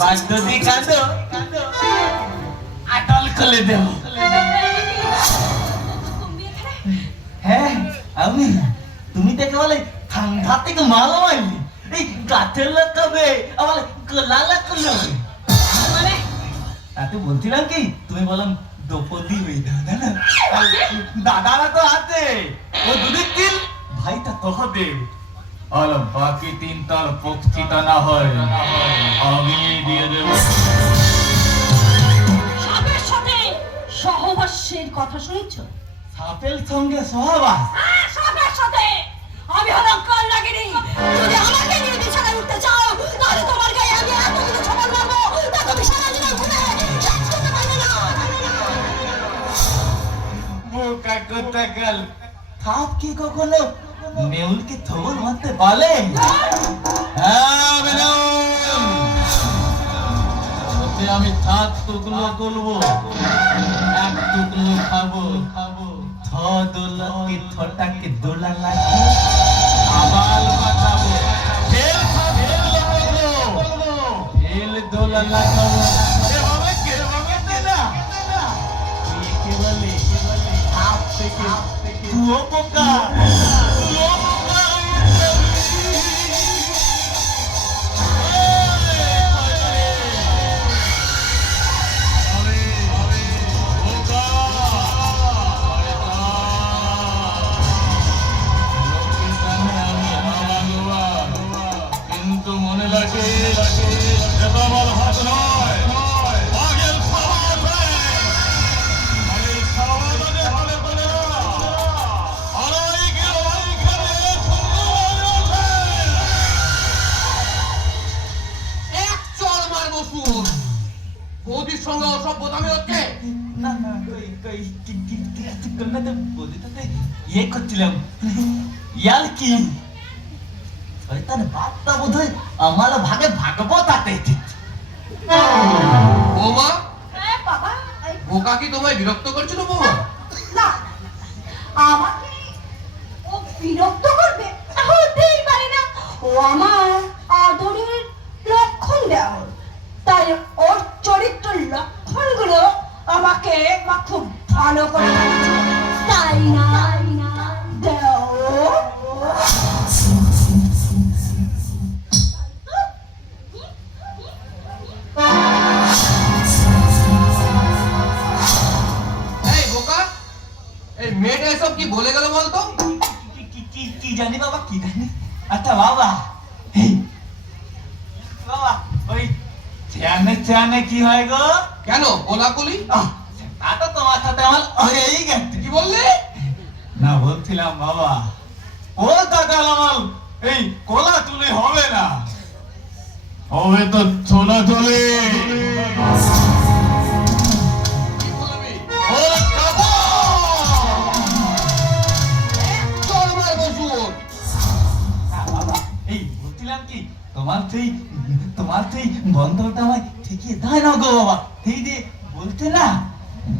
বাগদদি কাঁদো আটল খুলে দেব। হ্যাঁ আমি, তুমি দেখে বলে ঠান্ডা থেকে মাল মারলি, এই গাছের লাগাবে আমার গলা লাগলো। মানে তাতে বলছিলাম কি, তুমি বললাম দ্রৌপদী হয়ে দাদা না, দাদারা তো আছে, ও দুদিক তিল ভাইটা তহদেব, আর বাকি তিন তার পক্ষিতা না হয় আমি দিয়ে দেব। সাপের সাথে সহবাসের কথা শুনেছো? সাপের সঙ্গে সহবাস? সাপের সাথে আমি হলাম কালনাগিনী। যদি আমাকে নিয়ে বিছানায় উঠতে চাও তাহলে তোমার গায়ে আমি এতগুলো ছবল মারবো তা তুমি সারা জীবন ঘুরে শেষ করতে পারবে না। বোকা কোথাকার, সাপ কি কখনো নেউলকে থবল মারতে পারে? হ্যাঁ ম্যাডাম, ওকে আমি 7 টুকরো করবো, 1 টুকরো খাবো। দোলকে থটাকে দোলা লাগে আবাল বাঁচাবো, ফেল দোলা লাগাবো। এভাবে কেভাবে না তুই একেবারে হাত থেকে কুয়ো পোকা কিন্তু মনে লাগে আমার হাত নয়, আগের বৌদির সঙ্গে অসভ্যতামি হচ্ছে। না না ইয়ে করছিলাম, ইয়ার কি শয়তান বাপটা বোধ হয় আমার ভাগে ভাগবো তাতে। বৌমা, বাবা বোকা কি তোমায় বিরক্ত করছিল বৌমা? না, আমাকে ও বিরক্ত করবে হতেই পারে না। ও আমার আদরের লক্ষণ দেওয়ার, তাই ওর চরিত্র লক্ষণগুলো আমাকে খুব ভালো করে জানছে। তাই না দেও? এই বোকা, এই মেয়েটা এসব কি বলে গেল বলতো? কি জানি বাবা, কি জানি। আচ্ছা বাবা, এই বাবা ওই চেয়ানে কি হয় গো? কেন কোলাকুলি? তা তো তোমার সাথে আমার হয়েই গেছে। কি বললে? না বলছিলাম বাবা, ও দাদা আমার এই কোলা তুলে হবে না, হবে তো ছোলা চলে। কি বলবি? ও কাবু! চল মারবো শুয়োর। না বাবা, এই বলছিলাম কি, তোমার সেই বন্ধটা আমায় ঠিকই দেয় না গো বাবা। সেই যে বলতে না,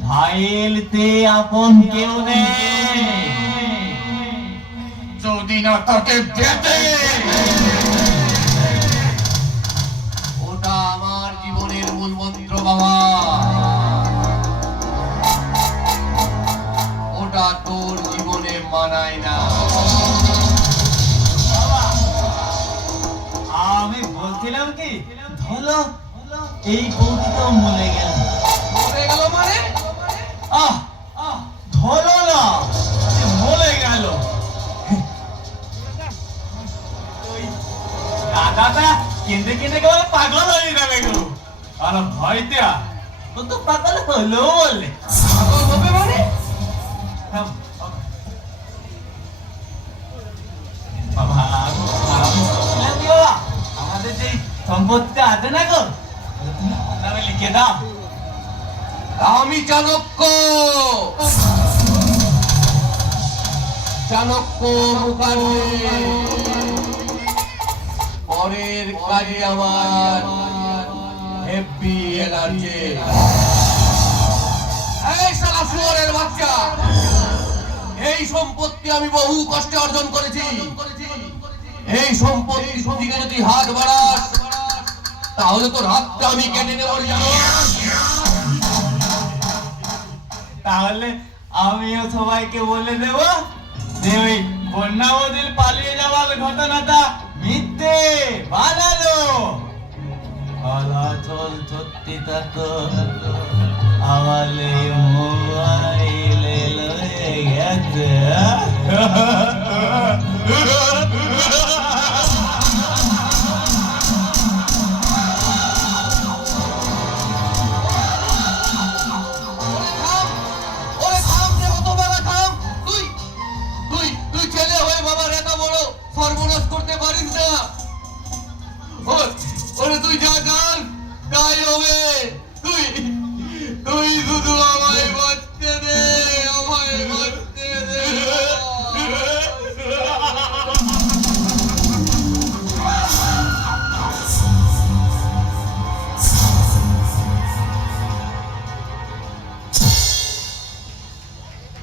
ভাইলতে আপন কেউ নেই যদি না তাকে যেতে। ওটা আমার জীবনের মূল মন্ত্র বাবা, ওটা তোর জীবনে মানায় না। বাবা, আমি বলছিলাম কি, ধরো এই বৌদি তো মরে গেল। মরে গেল মানে? আহ ধরো না, সে মরে গেল। ওই দাদাটা কেঁদে কেবল পাগল হয়ে যাবে গো। আর ভয়তে ও তো পাগল হলো বললে। পাগল হবে মানে? বাবা, আমি বলছিলাম কি বাবা, আমাদের যে সম্পত্তি আছে না গো, তুমি নামে লিখে দাও। আমি চাণক্য মুখার্জি। পরের কাজে আমার হেভি এনার্জি। এই শালা শুয়োরের বাচ্চা, এই সম্পত্তি আমি বহু কষ্টে অর্জন করেছি। এই সম্পত্তির দিকে যদি হাত বাড়াস তাহলে তো রাতটা আমি কেটে নেবো জানো। তাহলে আমিও সবাইকে বলে দেব যে ওই বন্যাবতীর পালিয়ে যাওয়ার ঘটনাটা মিথ্যে বানালো। চল সত্যিটা তো আমার মোবাইলে লয়ে গেছে।